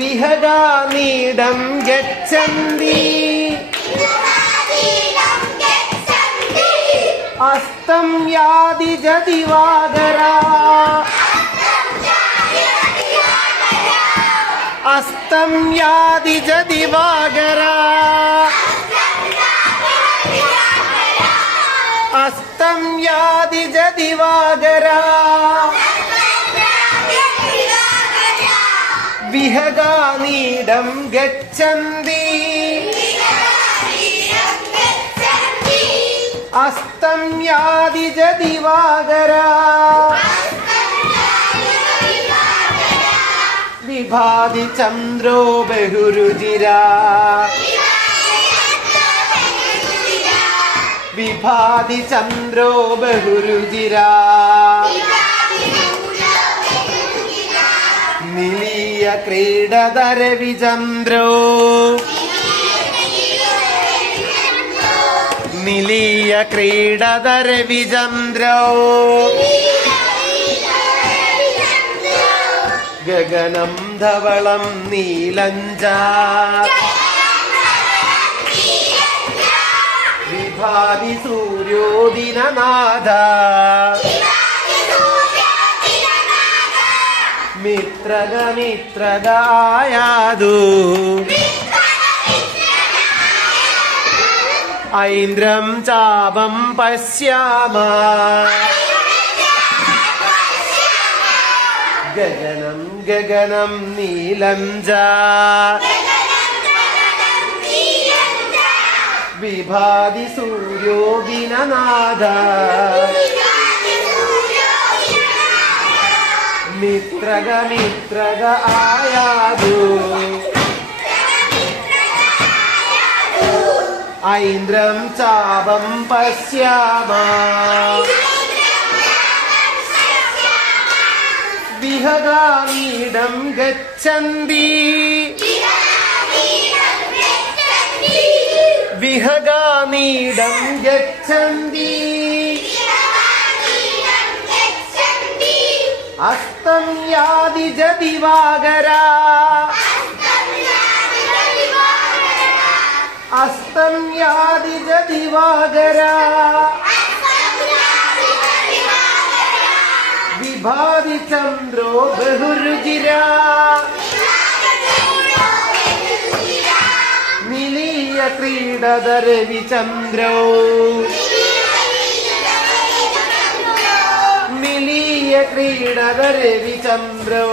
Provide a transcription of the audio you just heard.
விகதாமீடம் கச்சந்தி. அஸ்தம் யாதி ஜதிவாகரா. அஸ்தம் யாதி ஜதிவாகரா. அஸ்தம் யாதி ஜதிவாகரா. വിഹഗാനീടം ഗച്ഛന്തി. അസ്തം യാതി ജതിവാകരാ വിഭാതി ചന്ദ്രോ ബഹുരുചിരാ. വിഭാതി ചന്ദ്രോ ബഹുരുചിരാ. നിലീയ ക്രീഡതരവിചന്ദ്രോ. നിലീയ ക്രീഡതരവിചന്ദ്രോ. ഗഗനം ധവളം നീലഞ്ച. വിഭാതി സൂര്യോദിനനാഥ. ಮಿತ್ರಗ ಮಿತ್ರಗ ಆಯಾದು ऐन्द्रं चापं पश्याम गगनं गगनं नीलं च विभाति सूर्यो विननाद ಮಿತ್ರಗ ಮಿತ್ರಗ ಆಯಾದು ಐಂದ್ರಂ ಚಾಬಂ ಪಶ್ಯಾಮ విహగామీడం గచ్చంది విహగామీడం గచ్చంది യാതി ജതിവാകരാ അസ്തം യാതി ജതിവാകരാ വിഭാതി ചന്ദ്രോ ബഹുരുചിരാ. നിലീയ ക്രീഡത क्रीडगरविचन्द्रौ